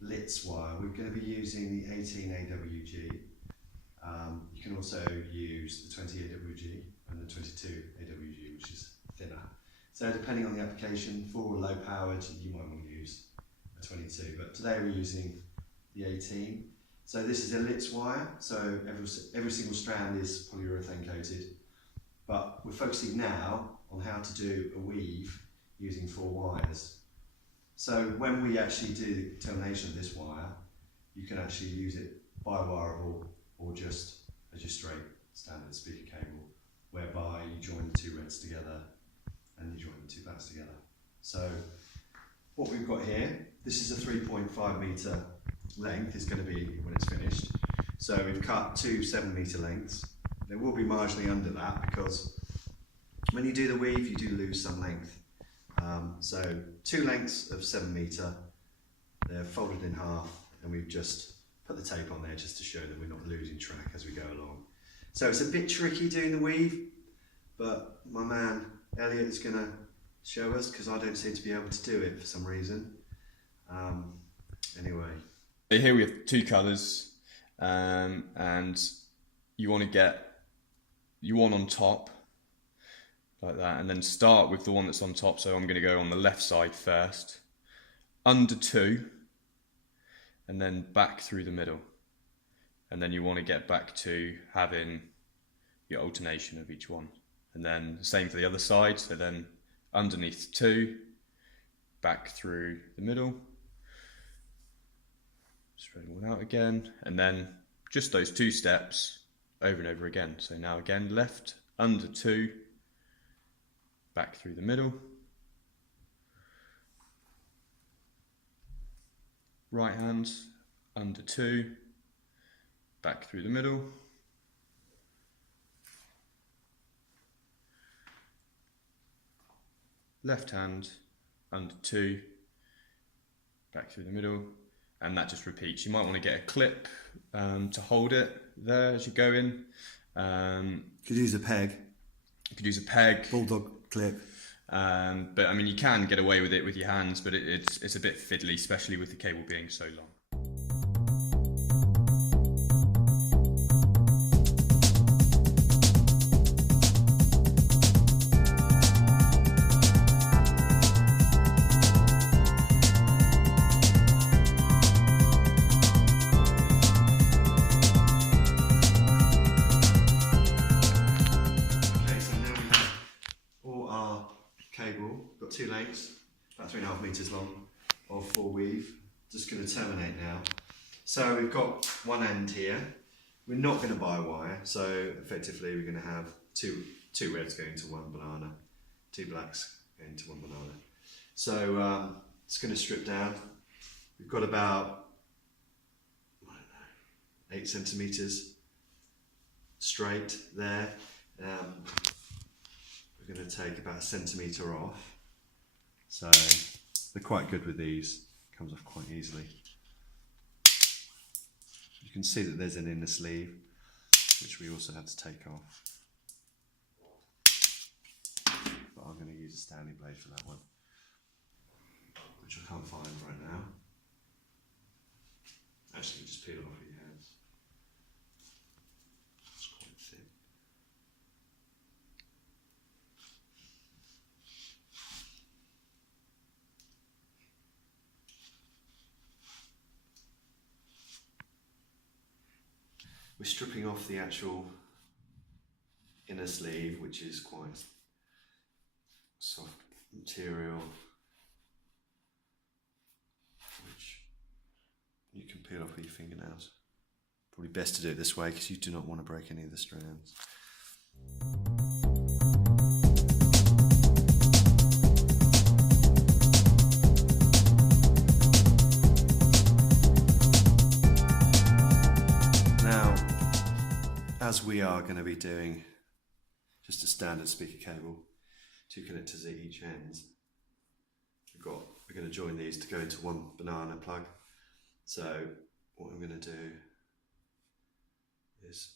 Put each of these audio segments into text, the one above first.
Litz wire. We're going to be using the 18 AWG. You can also use the 20 AWG and the 22 AWG, which is thinner. So depending on the application, for low powered, you might want to use a 22, but today we're using the 18. So this is a Litz wire, so every single strand is polyurethane coated, but we're focusing now on how to do a weave using 4 wires. So when we actually do the termination of this wire, you can actually use it bi-wireable or just as your straight standard speaker cable, whereby you join the 2 reds together and you join the 2 blacks together. So what we've got here, this is a 3.5 metre length, is going to be when it's finished. So we've cut 2 7-metre lengths. There will be marginally under that because when you do the weave you do lose some length. So 2 lengths of 7 metre, they're folded in half, and we've just put the tape on there just to show that we're not losing track as we go along. So it's a bit tricky doing the weave, but my man Elliot is going to show us because I don't seem to be able to do it for some reason. Anyway. Here we have 2 colours, and you want to get your one on top, like that, and then start with the one that's on top. So I'm going to go on the left side first, under 2, and then back through the middle. And then you want to get back to having your alternation of each one. And then same for the other side, so then underneath 2, back through the middle, spread it all out again, and then just those 2 steps over and over again. So now again, left, under 2, back through the middle, right hand, under 2, back through the middle, left hand, under 2, back through the middle, and that just repeats. You might want to get a clip to hold it there as you go in. Could use a peg. You could use a peg. Bulldog clip. But I mean, you can get away with it with your hands, but it's a bit fiddly, especially with the cable being so long. Got 2 lengths, about 3.5 metres long, of 4 weave. Just going to terminate now. So we've got one end here. We're not going to buy a wire, so effectively we're going to have two reds going to 1 banana, 2 blacks going to 1 banana. So it's going to strip down. We've got about, I don't know, 8 centimetres straight there. We're going to take about 1 centimetre off. So they're quite good with these, comes off quite easily. You can see that there's an inner sleeve, which we also have to take off. But I'm going to use a Stanley blade for that one, which I can't find right now. Actually, just peel it off with your hands. It's quite thin. We're stripping off the actual inner sleeve, which is quite soft material, which you can peel off with your fingernails. Probably best to do it this way because you do not want to break any of the strands. As we are going to be doing just a standard speaker cable, 2 connectors at each end, we're going to join these to go into 1 banana plug. So what I'm going to do is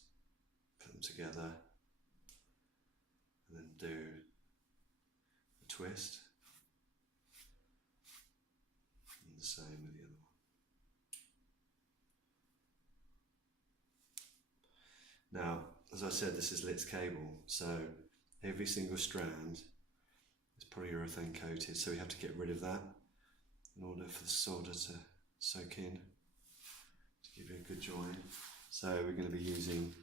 put them together and then do a twist, and the same with the other one. as I said, this is Litz cable, so every single strand is polyurethane coated, so we have to get rid of that in order for the solder to soak in, to give you a good join. So we're going to be using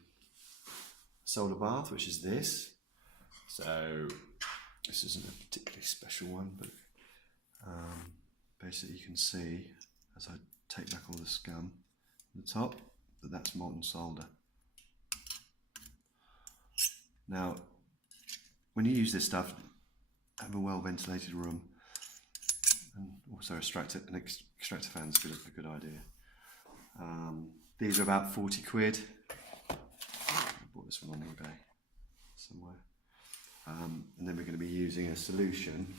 a solder bath, which is this. So this isn't a particularly special one, but basically you can see as I take back all the scum on the top that that's molten solder. Now, when you use this stuff, have a well ventilated room, and also an extractor fan is a good idea. These are about 40 quid. I bought this one on eBay somewhere. And then we're going to be using a solution,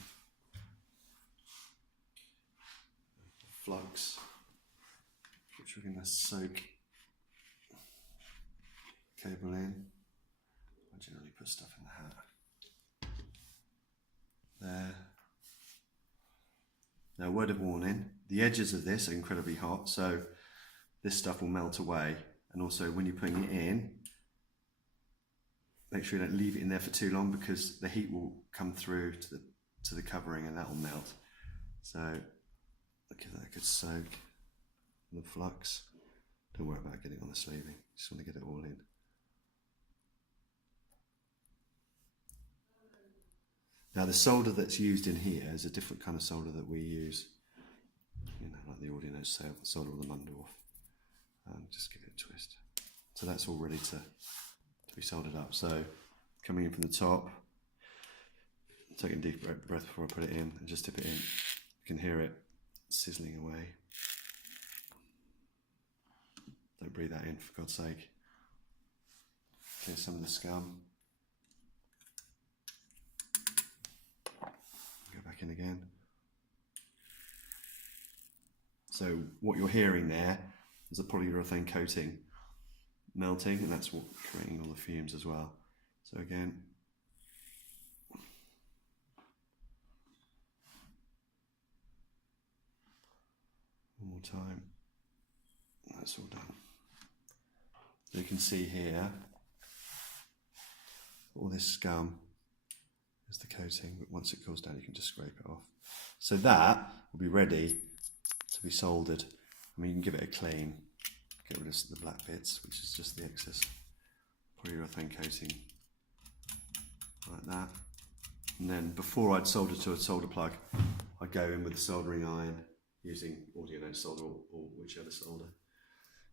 flux, which we're going to soak cable in. I generally put stuff in the hat. There. Now, word of warning, the edges of this are incredibly hot, so this stuff will melt away. And also, when you're putting it in, make sure you don't leave it in there for too long, because the heat will come through to the covering and that will melt. So look at that, a good soak on the flux. Don't worry about getting on the sleeving, just want to get it all in. Now the solder that's used in here is a different kind of solder that we use, you know, like the Ordinary solder or the Mundorf. Just give it a twist. So that's all ready to be soldered up. So coming in from the top, taking a deep breath before I put it in, and just tip it in. You can hear it sizzling away. Don't breathe that in, for God's sake. Here's some of the scum. Go back in again. So what you're hearing there is a polyurethane coating melting, and that's what creating all the fumes as well. So again, one more time. That's all done. So you can see here all this scum is the coating, but once it cools down you can just scrape it off. So that will be ready to be soldered. I mean, you can give it a clean, get rid of the black bits, which is just the excess polyurethane coating, like that. And then before I'd solder to a solder plug, I'd go in with the soldering iron using Ordinary solder or whichever solder.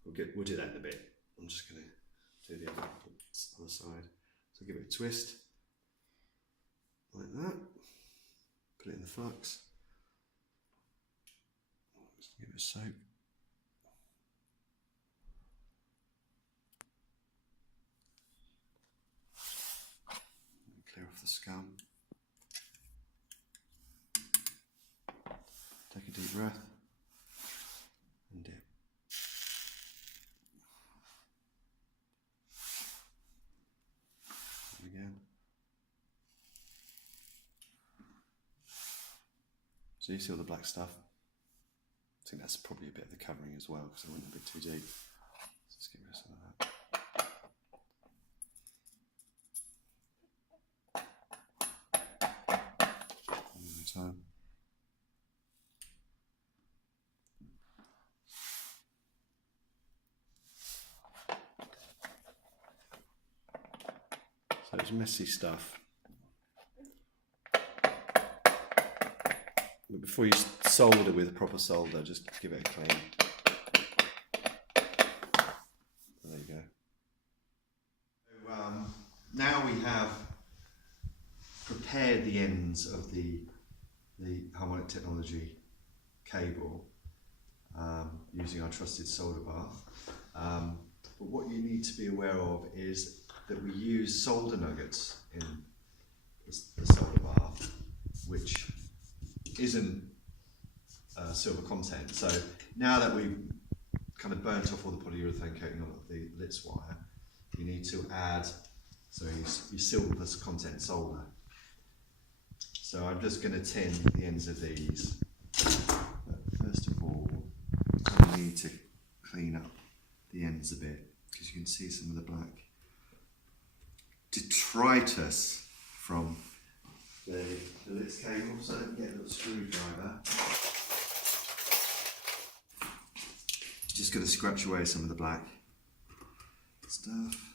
We'll do that in a bit. I'm just going to do the other side. So give it a twist, like that. Put it in the flux. Just give it a soak. Clear off the scum. Take a deep breath and dip. And again. So you see all the black stuff? I think that's probably a bit of the covering as well, because I went a bit too deep. Let's get rid of some of that. One more time. So it's messy stuff. But before you solder with a proper solder, just give it a clean. There you go. So, now we have prepared the ends of the Harmonic technology cable using our trusted solder bath. But what you need to be aware of is that we use solder nuggets in the solder bath, which isn't silver content. So now that we've kind of burnt off all the polyurethane coating on the Litz wire, you need to add, so you silver content solder. So I'm just going to tin the ends of these. But first of all, I need to clean up the ends a bit, because you can see some of the black detritus from the Litz cable, so I don't get a little screwdriver. Just going to scratch away some of the black stuff.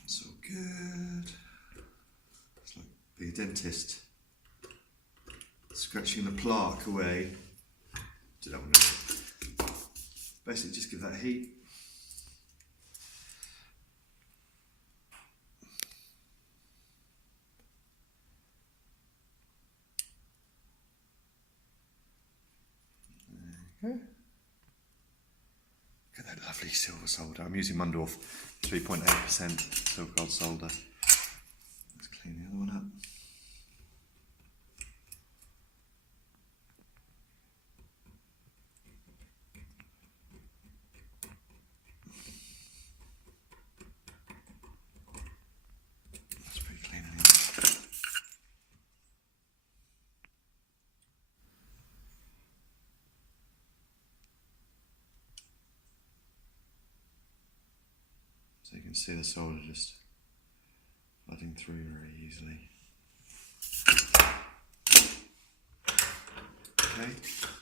That's all good. It's like being a dentist. Scratching the plaque away. Do that one. Basically just give that heat. There you go. Look at that lovely silver solder. I'm using Mundorf 3.8% silver gold solder. Let's clean the other one up. That's pretty clean anyway. So you can see the solder just flooding through very easily. Okay,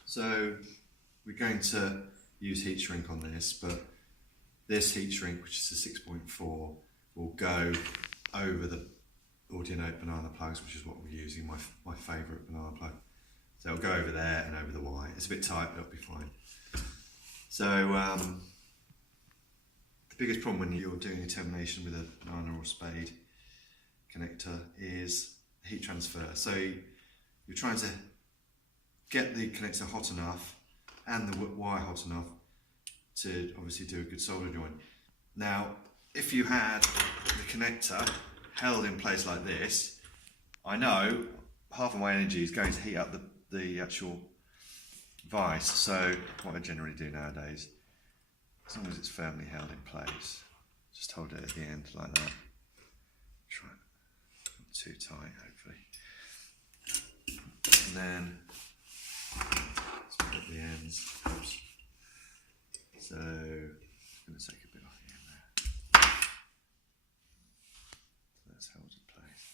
so we're going to use heat shrink on this, but this heat shrink, which is a 6.4, will go over the Audio Note banana plugs, which is what we're using, my favourite banana plug. So it'll go over there and over the Y. It's a bit tight, but it'll be fine. So the biggest problem when you're doing a termination with a banana or spade connector is heat transfer. So you're trying to get the connector hot enough and the wire hot enough to obviously do a good solder joint. Now, if you had the connector held in place like this, I know half of my energy is going to heat up the actual vise. So what I generally do nowadays, as long as it's firmly held in place, just hold it at the end like that. Try not too tight, hopefully. And then let's put the ends. Oops. So I'm going to take a bit off the end there. So that's held in place.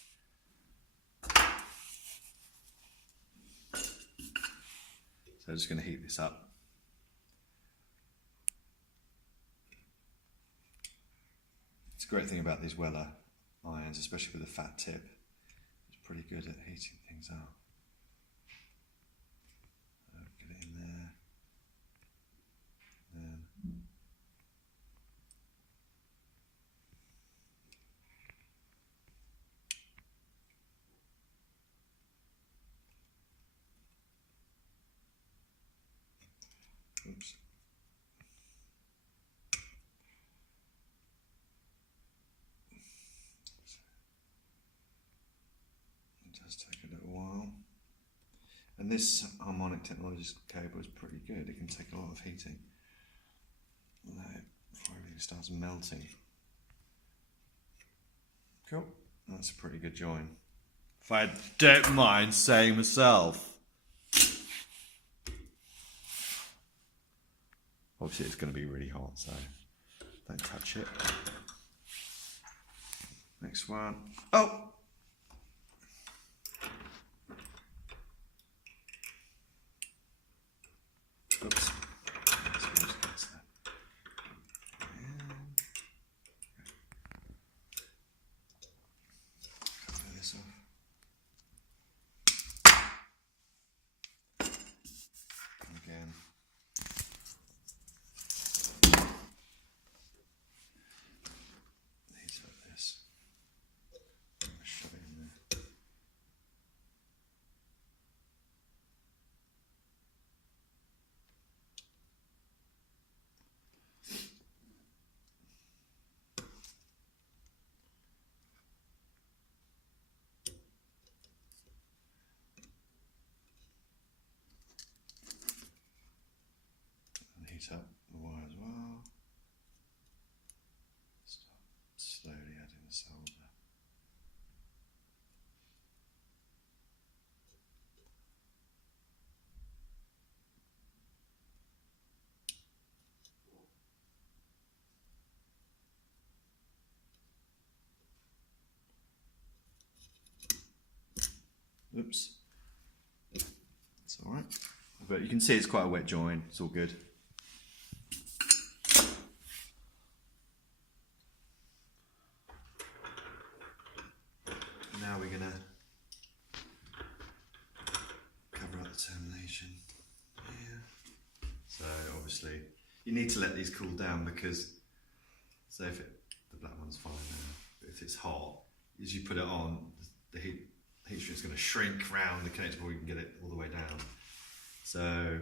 So I'm just going to heat this up. It's a great thing about these Weller irons, especially with a fat tip. It's pretty good at heating things up. Get it in there. Oops. It does take a little while. And this Harmonic Technologies cable is pretty good. It can take a lot of heating. Before everything starts melting. Cool. That's a pretty good join. If I don't mind saying myself. Obviously it's going to be really hot, so don't touch it. Next one. Oh! Oops. Cover this off. Again. These like this. I'm going to shove it in there. And heat up the wire as well. Start slowly adding the solder. Oops. It's alright. But you can see it's quite a wet join, it's all good. Now we're going to cover up the termination here. So obviously you need to let these cool down because, so if the black one's fine now, but if it's hot, as you put it on, the heat shrink is going to shrink round the connector before you can get it all the way down. So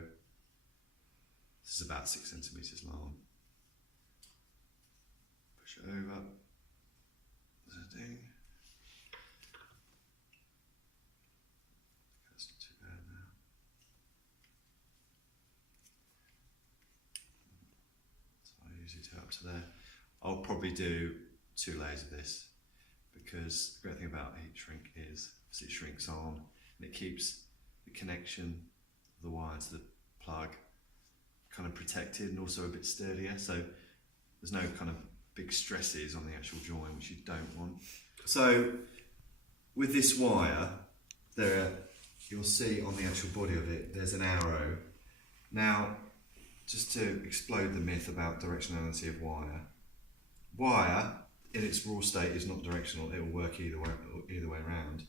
this is about 6 centimeters long. Push it over. Ding. That's not too bad now. So I usually do up to there. I'll probably do 2 layers of this because the great thing about heat shrink is it shrinks on and it keeps the connection of the wire to the plug kind of protected and also a bit sturdier, so there's no kind of big stresses on the actual join, which you don't want. So with this wire, you'll see on the actual body of it, there's an arrow. Now, just to explode the myth about directionality of wire, wire in its raw state is not directional, it will work either way around.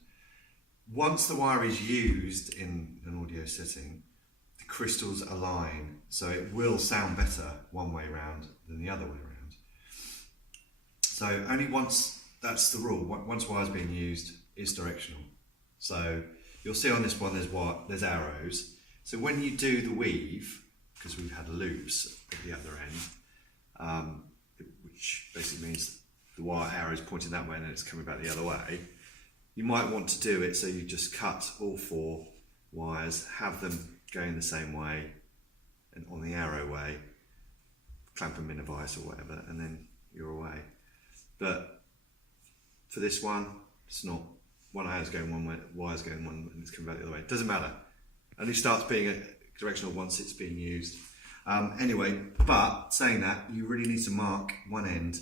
Once the wire is used in an audio setting, the crystals align, so it will sound better one way round than the other way around. So only once, that's the rule, once wire's being used, it's directional. So you'll see on this one there's arrows. So when you do the weave, because we've had loops at the other end, which basically means the wire arrow is pointing that way and then it's coming back the other way, you might want to do it so you just cut all 4 wires, have them going the same way and on the arrow way, clamp them in a vise or whatever, and then you're away. But for this one, it's not. One arrow's going one way, wire's going one, and it's coming back the other way. It doesn't matter. It only starts being directional once it's being used. Anyway, but saying that, you really need to mark one end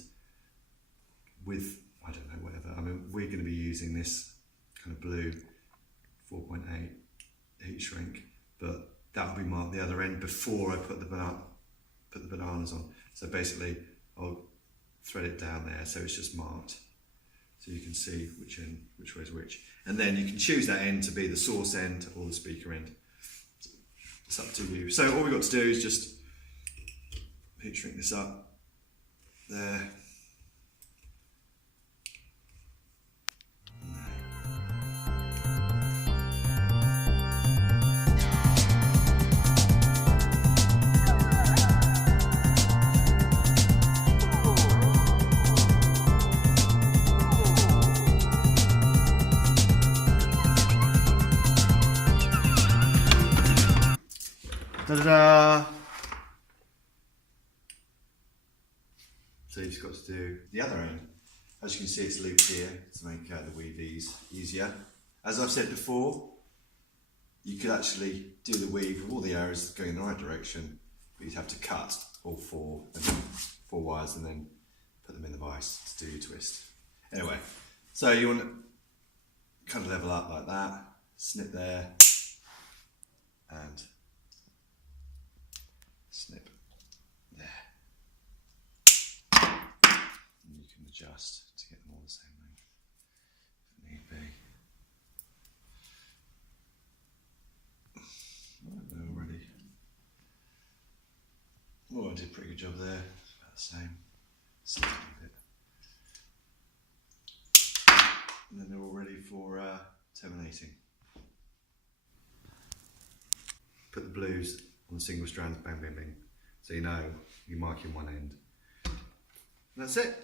with, I don't know, whatever. I mean, we're going to be using this kind of blue 4.8 heat shrink, but that'll be marked the other end before I put the bananas on. So basically, I'll thread it down there so it's just marked, so you can see which way is which. And then you can choose that end to be the source end or the speaker end. It's up to you. So all we've got to do is just heat shrink this up there. Ta-da! So you've just got to do the other end. As you can see, it's looped here to make the weave easier. As I've said before, you could actually do the weave with all the arrows going in the right direction, but you'd have to cut all 4 wires and then put them in the vise to do your twist. Anyway, so you want to kind of level up like that, snip there, and snip there. And you can adjust to get them all the same length if need be. Right there already. Oh, I did a pretty good job there. It's about the same. Snip a bit. And then they're all ready for terminating. Put the blues on the single strands, bang, bang, bang. So you know you're marking one end. And that's it.